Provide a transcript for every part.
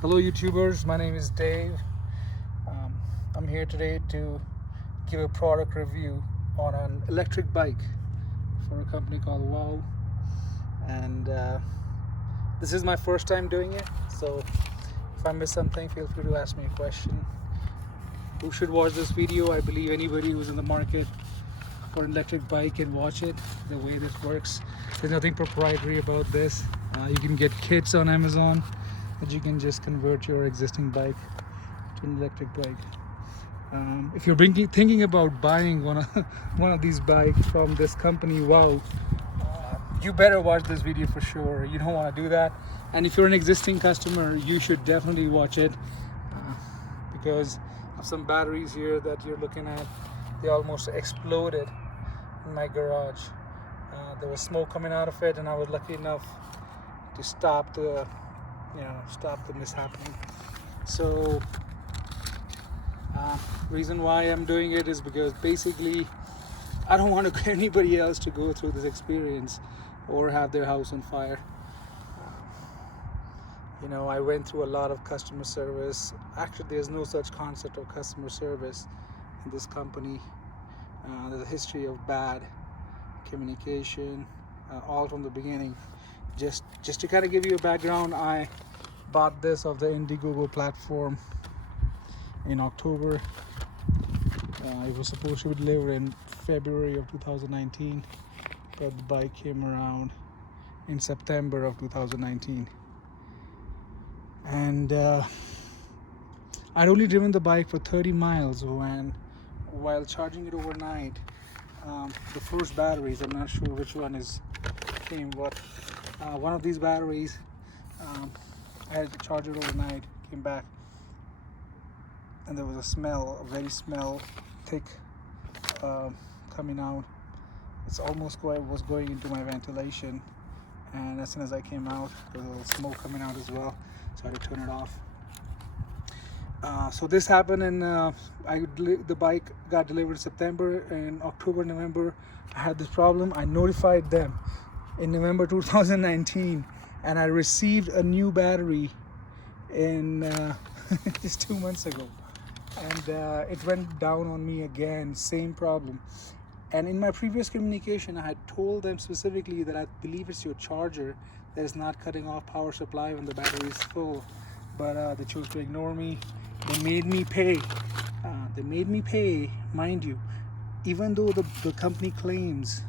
Hello YouTubers, my name is Dave. I'm here today to give a product review on an electric bike for a company called WAU, and this is my first time doing it, so if I miss something, feel free to ask me a question. Who should watch this video? I believe anybody who's in the market for an electric bike can watch it. The way this works, there's nothing proprietary about this. You can get kits on Amazon that you can just convert your existing bike to an electric bike. If you're thinking about buying one of these bikes from this company, WAU, you better watch this video for sure. You don't want to do that. And if you're an existing customer, you should definitely watch it because of some batteries here that you're looking at. They almost exploded in my garage. There was smoke coming out of it, and I was lucky enough to stop the mishappening. So reason why I'm doing it is because basically I don't want anybody else to go through this experience or have their house on fire. I went through a lot of customer service. Actually, there's no such concept of customer service in this company. There's a history of bad communication all from the beginning. Just to kind of give you a background, I bought this off the Indiegogo platform in October. It was supposed to be delivered in February of 2019, but the bike came around in September of 2019. And I'd only driven the bike for 30 miles while charging it overnight, the first batteries, I'm not sure which one came, but one of these batteries, I had to charge it overnight, came back, and there was a smell, thick, coming out. It's almost was going into my ventilation, and as soon as I came out, there was a little smoke coming out as well, so I had to turn it off. So this happened, and the bike got delivered in September. In October, November, I had this problem. I notified them in November 2019, and I received a new battery in just 2 months ago, and it went down on me again, same problem. And in my previous communication, I had told them specifically that I believe it's your charger that is not cutting off power supply when the battery is full, but they chose to ignore me. They made me pay. Mind you, even though the company claims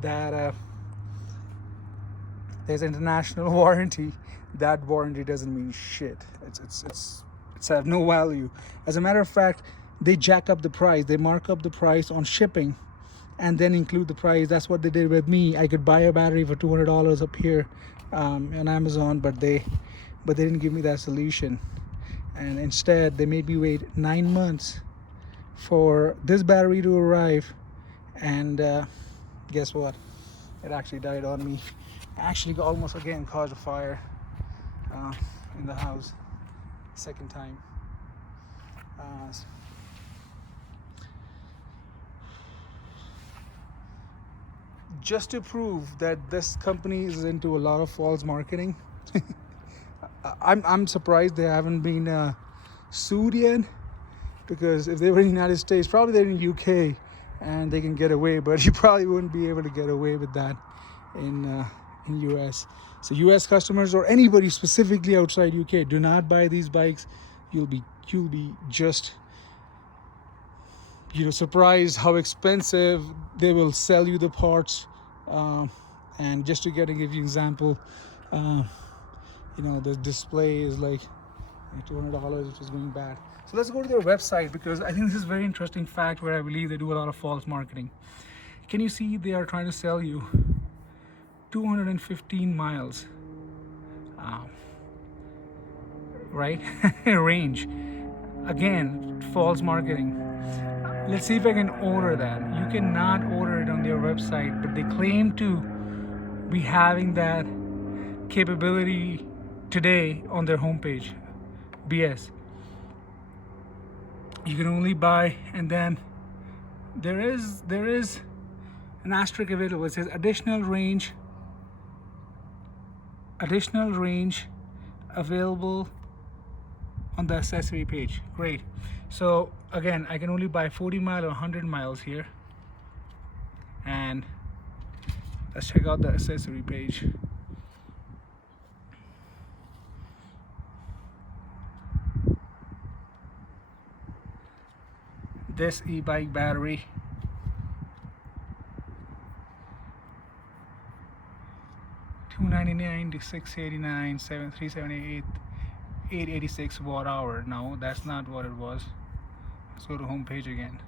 that there's international warranty, that warranty doesn't mean shit. It's have no value. As a matter of fact, they jack up the price. They mark up the price on shipping and then include the price. That's what they did with me. I could buy a battery for $200 up here on Amazon, but they didn't give me that solution. And instead, they made me wait 9 months for this battery to arrive. And guess what? It actually died on me. Actually almost again caused a fire in the house, second time. Just to prove that this company is into a lot of false marketing, I'm surprised they haven't been sued yet, because if they were in the United States, probably they're in the UK and they can get away, but you probably wouldn't be able to get away with that in US. So US customers or anybody specifically outside UK, do not buy these bikes. You'll be just surprised how expensive they will sell you the parts. And just to give you an example, the display is like $200, which is going bad. So let's go to their website, because I think this is a very interesting fact where I believe they do a lot of false marketing. Can you see they are trying to sell you 215 miles, right? Range. Again, false marketing. Let's see if I can order that. You cannot order it on their website, but they claim to be having that capability today on their homepage. BS. You can only buy, and then there is an asterisk available. It says additional range available on the accessory page. Great. So again, I can only buy 40 mile or 100 miles here. And let's check out the accessory page. This e-bike battery, $299 to $689, 378, 886 watt hour. No, that's not what it was. Let's go to home page again.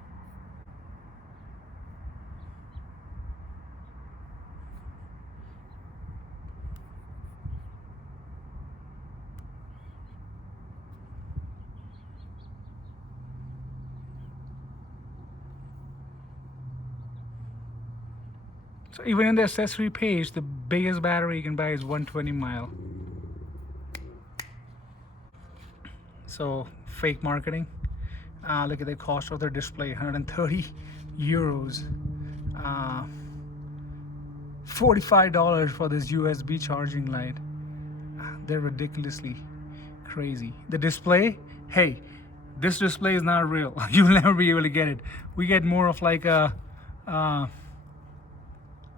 So even in the accessory page, the biggest battery you can buy is 120 mile. So fake marketing. Look at the cost of their display, 130 euros. $45 for this USB charging light. They're ridiculously crazy. The display, hey, this display is not real. You'll never be able to get it. We get more of like a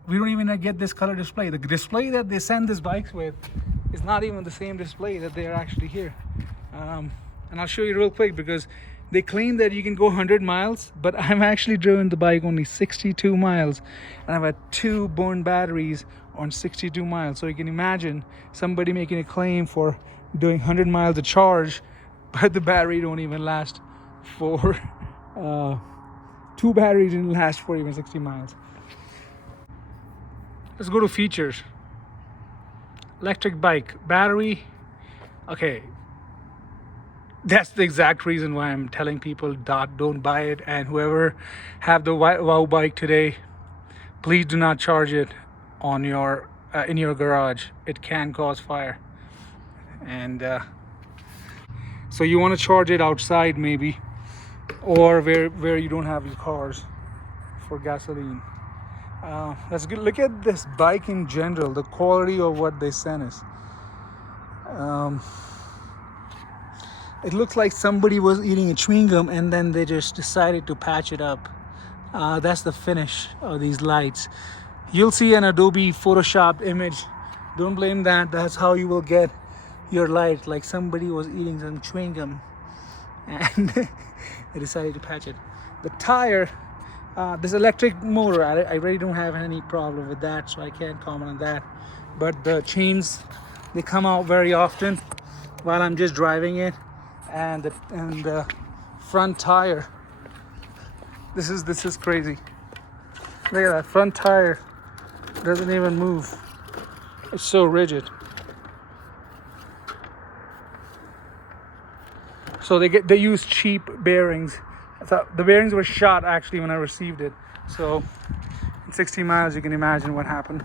we don't even get this color display. The display that they send these bikes with is not even the same display that they are actually here. And I'll show you real quick, because they claim that you can go 100 miles, but I've actually driven the bike only 62 miles, and I've had 2 burned batteries on 62 miles. So you can imagine somebody making a claim for doing 100 miles of charge, but the battery don't even last for 2 batteries didn't last for even 60 miles. Let's go to features. Electric bike, battery. Okay, that's the exact reason why I'm telling people don't buy it. And whoever have the WAU bike today, please do not charge it on your in your garage. It can cause fire. And so you want to charge it outside maybe, or where you don't have your cars for gasoline. Let's look at this bike in general, the quality of what they sent us. It looks like somebody was eating a chewing gum and then they just decided to patch it up. That's the finish of these lights. You'll see an Adobe Photoshop image. Don't blame that. That's how you will get your light, like somebody was eating some chewing gum and they decided to patch it. The tire, this electric motor, I really don't have any problem with that, so I can't comment on that. But the chains, they come out very often while I'm just driving it. And the front tire, this is crazy. Look at that front tire, doesn't even move. It's so rigid. So they use cheap bearings. I thought the bearings were shot actually when I received it. So in 60 miles, you can imagine what happened.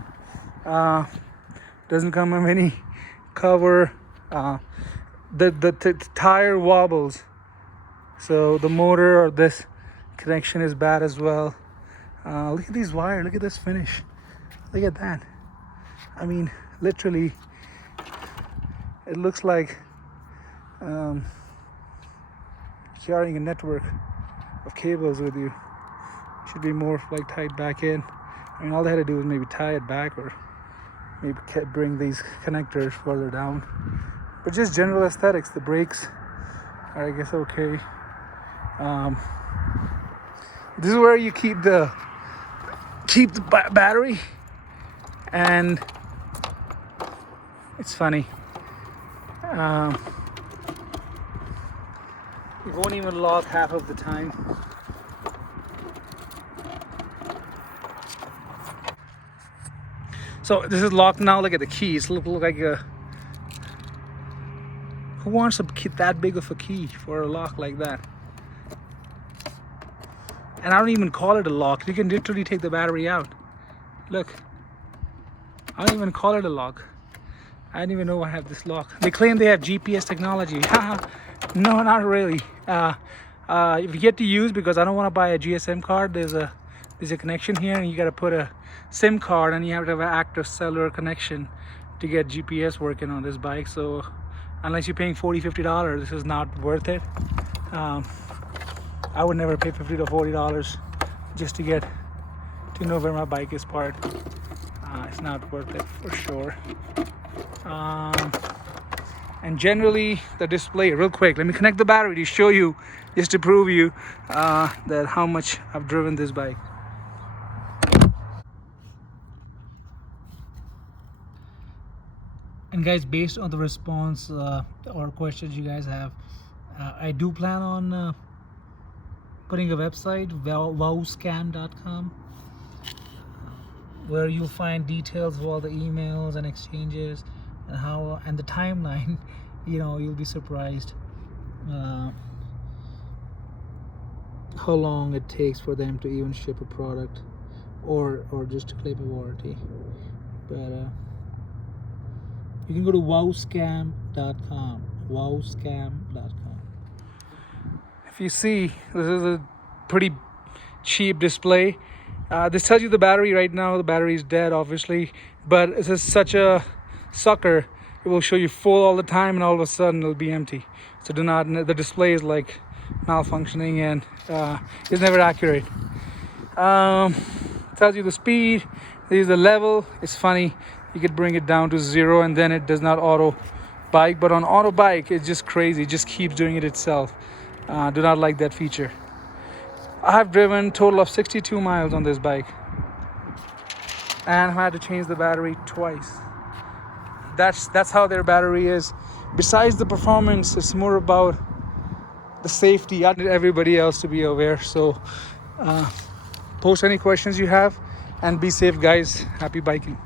Doesn't come with any cover. The tire wobbles, so the motor or this connection is bad as well. Look at these wires, look at this finish, look at that. I mean, literally it looks like carrying a network of cables with you. Should be more like tied back in. I mean, all they had to do was maybe tie it back, or maybe bring these connectors further down. But just general aesthetics. The brakes are, I guess, okay. This is where you keep the battery, and it's funny. It won't even lock half of the time. So this is locked now. Look at the keys. Look like a. Who wants that big of a key for a lock like that? And I don't even call it a lock. You can literally take the battery out. Look. I don't even call it a lock. I didn't even know I have this lock. They claim they have GPS technology. No, not really. If you get to use, because I don't want to buy a GSM card, there's a connection here, and you got to put a SIM card, and you have to have an active cellular connection to get GPS working on this bike. So unless you're paying $40-50, this is not worth it. I would never pay $50 to $40 just to get to know where my bike is parked. It's not worth it for sure. And generally the display, real quick, let me connect the battery to show you, just to prove you that how much I've driven this bike. And guys, based on the response or questions you guys have, I do plan on putting a website, wowscam.com, where you'll find details of all the emails and exchanges and how, and the timeline. You know, you'll be surprised how long it takes for them to even ship a product or just to claim a warranty. But you can go to wowscam.com, wowscam.com. If you see, this is a pretty cheap display. This tells you the battery right now. The battery is dead, obviously, but it's just such a sucker. It will show you full all the time, and all of a sudden it'll be empty. So do not. The display is like malfunctioning, and it's never accurate. Tells you the speed. There's the level. It's funny. You could bring it down to 0, and then it does not auto bike. But on auto bike, it's just crazy. It just keeps doing it itself. Do not like that feature. I have driven a total of 62 miles on this bike, and I've had to change the battery twice. That's how their battery is. Besides the performance, it's more about the safety. I need everybody else to be aware. So post any questions you have, and be safe, guys. Happy biking.